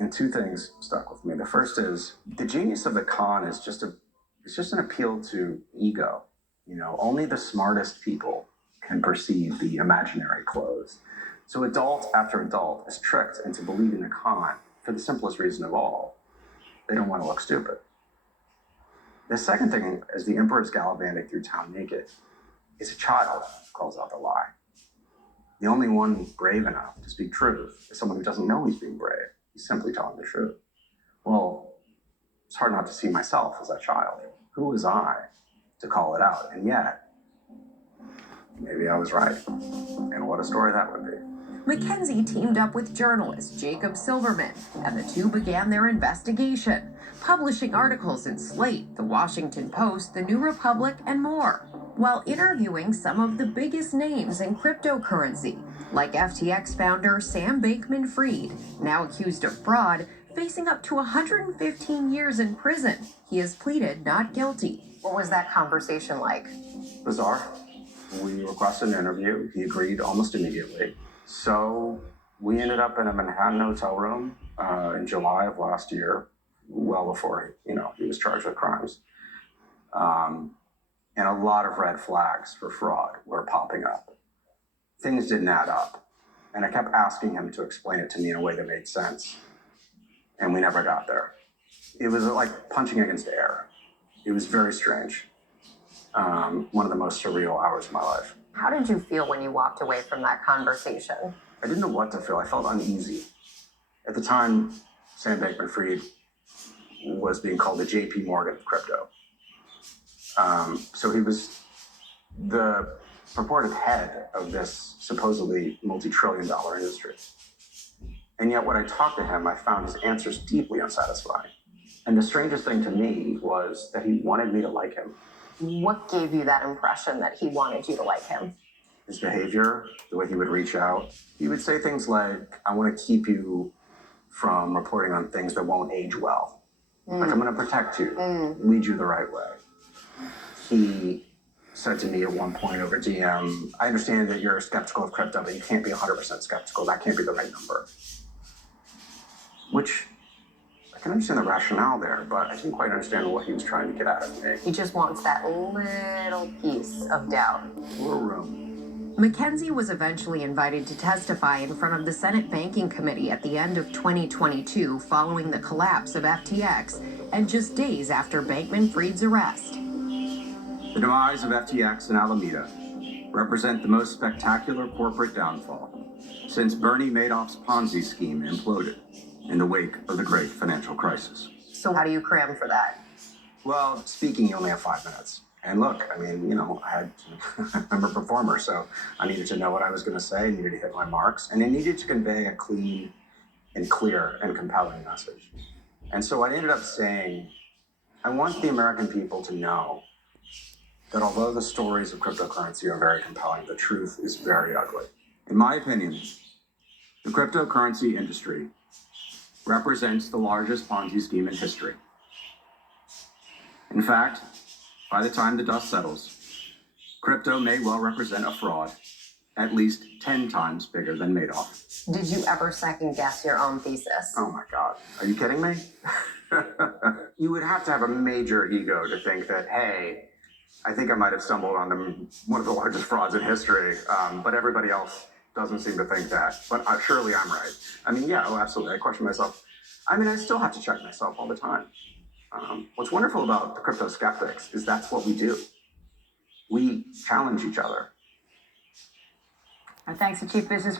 And two things stuck with me. The first is the genius of the con is it's just an appeal to ego. You know, only the smartest people can perceive the imaginary clothes. So adult after adult is tricked into believing the con for the simplest reason of all. They don't want to look stupid. The second thing, as the emperor is gallivanting through town naked, is a child who calls out the lie. The only one brave enough to speak truth is someone who doesn't know he's being brave. He's simply telling the truth. Well, it's hard not to see myself as that child. Who was I to call it out? And yet, maybe I was right. And what a story that would be. Mackenzie teamed up with journalist Jacob Silverman, and the two began their investigation, publishing articles in Slate, The Washington Post, The New Republic, and more, while interviewing some of the biggest names in cryptocurrency, like FTX founder Sam Bankman-Fried, now accused of fraud, facing up to 115 years in prison. He has pleaded not guilty. What was that conversation like? Bizarre. We requested an interview. He agreed almost immediately. So we ended up in a Manhattan hotel room in July of last year, well before he was charged with crimes. And a lot of red flags for fraud were popping up. Things didn't add up. And I kept asking him to explain it to me in a way that made sense. And we never got there. It was like punching against air. It was very strange. One of the most surreal hours of my life. How did you feel when you walked away from that conversation? I didn't know what to feel. I felt uneasy. At the time, Sam Bankman-Fried was being called the JP Morgan of crypto. So he was the purported head of this supposedly multi-trillion-dollar industry. And yet when I talked to him, I found his answers deeply unsatisfying. And the strangest thing to me was that he wanted me to like him. What gave you that impression that he wanted you to like him? His behavior, the way he would reach out. He would say things like, I want to keep you from reporting on things that won't age well. Like, I'm going to protect you, lead you the right way. He said to me at one point over DM, I understand that you're skeptical of crypto, but you can't be 100% skeptical. That can't be the right number. Which, I can understand the rationale there, but I didn't quite understand what he was trying to get out of me. He just wants that little piece of doubt. A little room. Mackenzie was eventually invited to testify in front of the Senate Banking Committee at the end of 2022 following the collapse of FTX and just days after Bankman-Fried's arrest. The demise of FTX and Alameda represent the most spectacular corporate downfall since Bernie Madoff's Ponzi scheme imploded in the wake of the great financial crisis. So how do you cram for that? Well, speaking, you only have 5 minutes. And look, I mean, I'm a performer, so I needed to know what I was going to say, I needed to hit my marks, and I needed to convey a clean and clear and compelling message. And so I ended up saying, I want the American people to know that although the stories of cryptocurrency are very compelling, the truth is very ugly. In my opinion, the cryptocurrency industry represents the largest Ponzi scheme in history. In fact, by the time the dust settles, crypto may well represent a fraud at least 10 times bigger than Madoff. Did you ever second guess your own thesis? Oh my God, are you kidding me? You would have to have a major ego to think that, hey, I think I might have stumbled on one of the largest frauds in history, but everybody else doesn't seem to think that. But surely I'm right. I mean, yeah, absolutely. I question myself. I mean, I still have to check myself all the time. What's wonderful about the crypto skeptics is that's what we do. We challenge each other. Our thanks to Chief Business